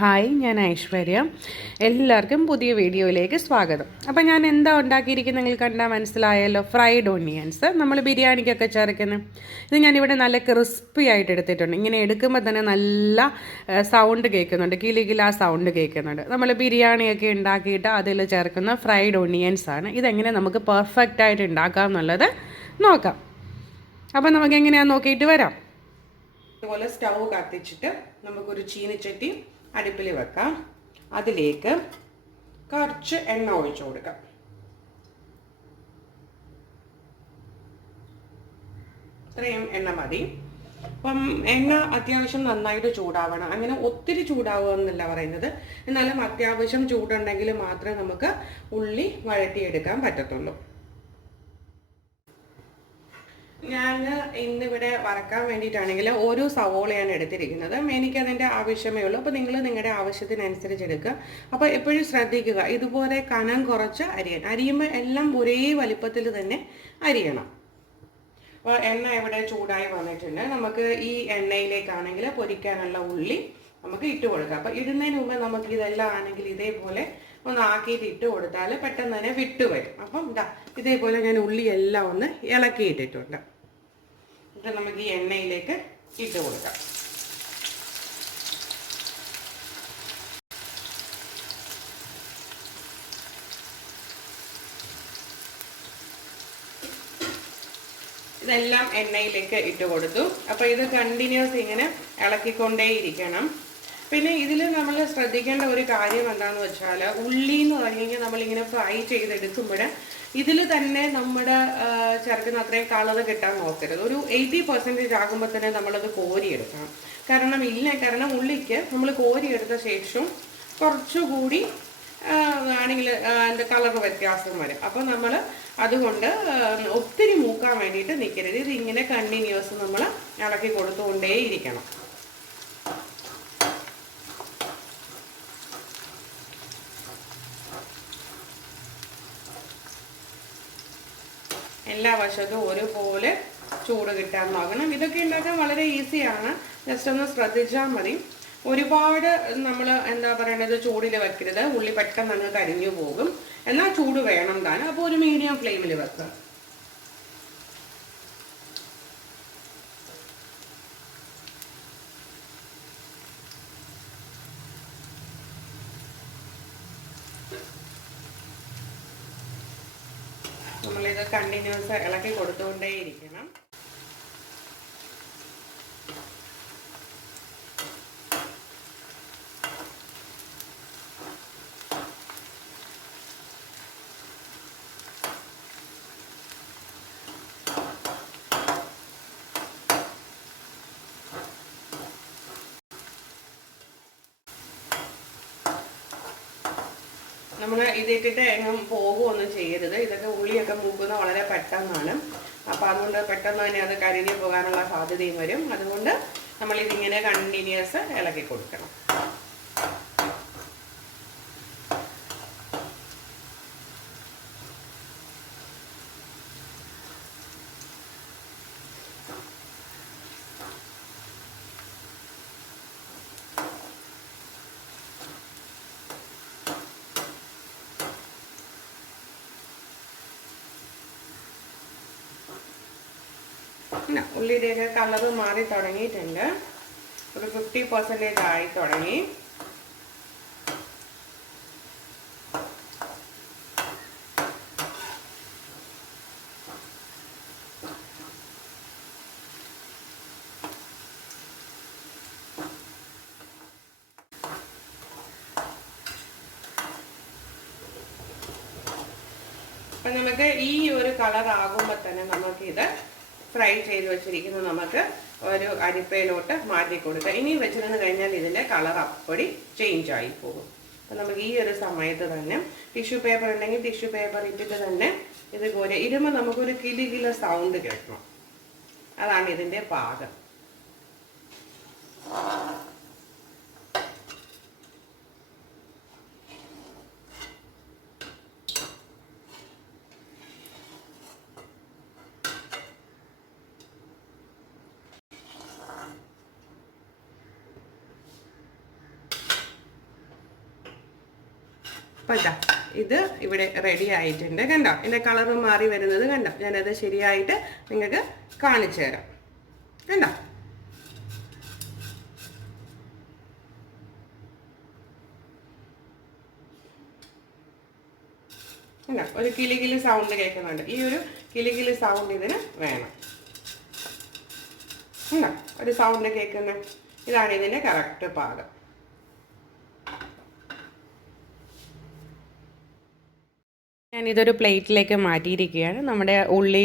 Hi, ഞാൻ ഐശ്വര്യ. എല്ലാവർക്കും പുതിയ വീഡിയോയിലേക്ക് സ്വാഗതം. അപ്പോൾ ഞാൻ എന്താ ഉണ്ടാക്കിയിരിക്കുന്നത് നിങ്ങൾ കണ്ടാൽ മനസ്സിലായല്ലോ. ഫ്രൈഡ് ഓണിയൻസ് നമ്മൾ ബിരിയാണിക്കൊക്കെ ചേർക്കുന്നത്. ഇത് ഞാനിവിടെ നല്ല ക്രിസ്പി ആയിട്ട് എടുത്തിട്ടുണ്ട്. ഇങ്ങനെ എടുക്കുമ്പോൾ തന്നെ നല്ല സൗണ്ട് കേൾക്കുന്നുണ്ട്, കിലികിലാ സൗണ്ട് കേൾക്കുന്നുണ്ട്. നമ്മൾ ബിരിയാണിയൊക്കെ ഉണ്ടാക്കിയിട്ട് അതിൽ ചേർക്കുന്ന ഫ്രൈഡ് ഓണിയൻസ് ആണ്. ഇതെങ്ങനെ നമുക്ക് പെർഫെക്റ്റ് ആയിട്ട് ഉണ്ടാക്കാം എന്നുള്ളത് നോക്കാം. അപ്പോൾ നമുക്ക് എങ്ങനെയാണെന്ന് നോക്കിയിട്ട് വരാം. ഇതുപോലെ സ്റ്റൗ കത്തിച്ചിട്ട് നമുക്കൊരു ചീനിച്ചട്ടി അടുപ്പിൽ വെക്കാം. അതിലേക്ക് കുറച്ച് എണ്ണ ഒഴിച്ചു കൊടുക്കാം. ഇത്രയും എണ്ണ മതി. അപ്പം എണ്ണ അത്യാവശ്യം നന്നായിട്ട് ചൂടാവണം. അങ്ങനെ ഒത്തിരി ചൂടാവുക എന്നല്ല പറയുന്നത്, എന്നാലും അത്യാവശ്യം ചൂടുണ്ടെങ്കിൽ മാത്രമേ നമുക്ക് ഉള്ളി വഴറ്റിയെടുക്കാൻ പറ്റത്തുള്ളൂ. ഞാൻ ഇന്നിവിടെ വറക്കാൻ വേണ്ടിയിട്ടാണെങ്കിൽ ഓരോ സവോളയാണ് എടുത്തിരിക്കുന്നത്. എനിക്കതിൻ്റെ ആവശ്യമേ ഉള്ളൂ. അപ്പോൾ നിങ്ങൾ നിങ്ങളുടെ ആവശ്യത്തിനനുസരിച്ച് എടുക്കുക. അപ്പോൾ എപ്പോഴും ശ്രദ്ധിക്കുക, ഇതുപോലെ കനം കുറച്ച് അരിയുമ്പോൾ എല്ലാം ഒരേ വലിപ്പത്തിൽ തന്നെ അരിയണം. അപ്പോൾ എണ്ണ ഇവിടെ ചൂടായി വന്നിട്ടുണ്ട്. നമുക്ക് ഈ എണ്ണയിലേക്കാണെങ്കിൽ പൊരിക്കാനുള്ള ഉള്ളി നമുക്ക് ഇട്ട് കൊടുക്കാം. അപ്പോൾ ഇടുന്നതിന് മുമ്പ് നമുക്ക് ഇതെല്ലാം ആണെങ്കിൽ ഇതേപോലെ ഒന്ന് ആക്കിയിട്ട് ഇട്ട് കൊടുത്താൽ പെട്ടെന്ന് തന്നെ വിട്ട് വരും. അപ്പം ഇതേപോലെ ഞാൻ ഉള്ളി എല്ലാം ഒന്ന് ഇളക്കിയിട്ടിട്ടുണ്ട്. എന്നിട്ട് നമുക്ക് ഈ എണ്ണയിലേക്ക് ഇട്ട് കൊടുക്കാം. ഇതെല്ലാം എണ്ണയിലേക്ക് ഇട്ട് കൊടുത്തു. അപ്പോൾ ഇത് കണ്ടിന്യൂസ് ഇങ്ങനെ ഇളക്കിക്കൊണ്ടേയിരിക്കണം. പിന്നെ ഇതിൽ നമ്മൾ ശ്രദ്ധിക്കേണ്ട ഒരു കാര്യം എന്താണെന്ന് വെച്ചാൽ, ഉള്ളി എന്ന് പറഞ്ഞു കഴിഞ്ഞാൽ നമ്മളിങ്ങനെ ഫ്രൈ ചെയ്തെടുക്കുമ്പോൾ ഇതിൽ തന്നെ നമ്മുടെ ചേർക്കുന്ന അത്രയും കളർ കിട്ടാൻ നോക്കരുത്. ഒരു 80% ആകുമ്പോൾ തന്നെ നമ്മളത് കോരിയെടുക്കണം. കാരണം ഉള്ളിക്ക് നമ്മൾ കോരിയെടുത്ത ശേഷം കുറച്ചുകൂടി ആണെങ്കിൽ അതിൻ്റെ കളർ വ്യത്യാസം വരും. അപ്പോൾ നമ്മൾ അതുകൊണ്ട് ഒത്തിരി മൂക്കാൻ വേണ്ടിയിട്ട് നിൽക്കരുത്. ഇതിങ്ങനെ കണ്ടിന്യൂസ് നമ്മൾ ഇളക്കി കൊടുത്തുകൊണ്ടേയിരിക്കണം. എല്ലാ വശത്തും ഒരുപോലെ ചൂട് കിട്ടാൻ നോക്കണം. ഇതൊക്കെ ഉണ്ടാക്കാൻ വളരെ ഈസിയാണ്. ജസ്റ്റ് ഒന്ന് ശ്രദ്ധിച്ചാൽ മതി. ഒരുപാട് നമ്മൾ എന്താ പറയണത്, ചൂടിൽ വെക്കരുത്. ഉള്ളി പെട്ടെന്ന് അങ്ങ് കരിഞ്ഞു പോകും. എന്നാൽ ചൂട് വേണം താനും. അപ്പോൾ ഒരു മീഡിയം ഫ്ലെയിമിൽ വെക്കുക. നമ്മളിത് കണ്ടിന്യൂസ് ഇളക്കി കൊടുത്തുകൊണ്ടേയിരിക്കണം. നമ്മൾ ഇതിട്ടിട്ട് എങ്ങും പോകുകയൊന്നും ചെയ്യരുത്. ഇതൊക്കെ ഉള്ളിയൊക്കെ മൂക്കുന്നത് വളരെ പെട്ടെന്നാണ്. അപ്പോൾ അതുകൊണ്ട് പെട്ടെന്ന് തന്നെ അത് കരിഞ്ഞു പോകാനുള്ള സാധ്യതയും വരും. അതുകൊണ്ട് നമ്മളിതിങ്ങനെ കണ്ടിന്യൂസ് ഇളക്കി കൊടുക്കണം. ഉള്ളിയുടെയൊക്കെ കളറ് മാറി തുടങ്ങിയിട്ടുണ്ട്. ഒരു 50% ആയി തുടങ്ങി. അപ്പം നമുക്ക് ഈ ഒരു കളർ ആകുമ്പോൾ തന്നെ നമുക്കിത് ഫ്രൈ ചെയ്ത് വെച്ചിരിക്കുന്നത് നമുക്ക് ഒരു അരിപ്പയിലോട്ട് മാറ്റി കൊടുക്കാം. ഇനി വെച്ചിരുന്ന് കഴിഞ്ഞാൽ ഇതിൻ്റെ കളർ അപ്പടി ചേഞ്ച് ആയി പോകും. അപ്പം നമുക്ക് ഈ ഒരു സമയത്ത് തന്നെ ടിഷ്യൂ പേപ്പർ ഉണ്ടെങ്കിൽ ടിഷ്യൂ പേപ്പർ ഇട്ടിട്ട് തന്നെ ഇതുപോലെ ഇരുമ്പോൾ നമുക്കൊരു കിലികില സൗണ്ട് കേൾക്കണം. അതാണ് ഇതിൻ്റെ പാകം. അപ്പോൾ ഇതാ ഇത് ഇവിടെ റെഡി ആയിട്ടുണ്ട്. കണ്ടോ എൻ്റെ കളറ് മാറി വരുന്നത് കണ്ടോ? ഞാനത് ശരിയായിട്ട് നിങ്ങൾക്ക് കാണിച്ചു തരാം. കണ്ടോ? കണ്ടോ? ഒരു കിലി സൗണ്ട് കേൾക്കുന്നുണ്ട്. ഈ ഒരു കിലി സൗണ്ട് ഇതിന് വേണം. കണ്ടോ? ഒരു സൗണ്ട് കേൾക്കുന്നത്. ഇതാണ് ഇതിൻ്റെ കറക്റ്റ് പാകം. ഞാനിതൊരു പ്ലേറ്റിലേക്ക് മാറ്റിയിരിക്കുകയാണ്. നമ്മുടെ ഉള്ളി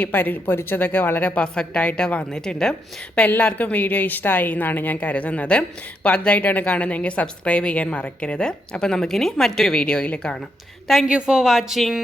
പൊരിച്ചതൊക്കെ വളരെ പെർഫെക്റ്റായിട്ട് വന്നിട്ടുണ്ട്. അപ്പോൾ എല്ലാവർക്കും വീഡിയോ ഇഷ്ടമായി എന്നാണ് ഞാൻ കരുതുന്നത്. അപ്പോൾ അതായിട്ടാണ് കാണുന്നതെങ്കിൽ സബ്സ്ക്രൈബ് ചെയ്യാൻ മറക്കരുത്. അപ്പോൾ നമുക്കിനി മറ്റൊരു വീഡിയോയിൽ കാണാം. Thank you for watching.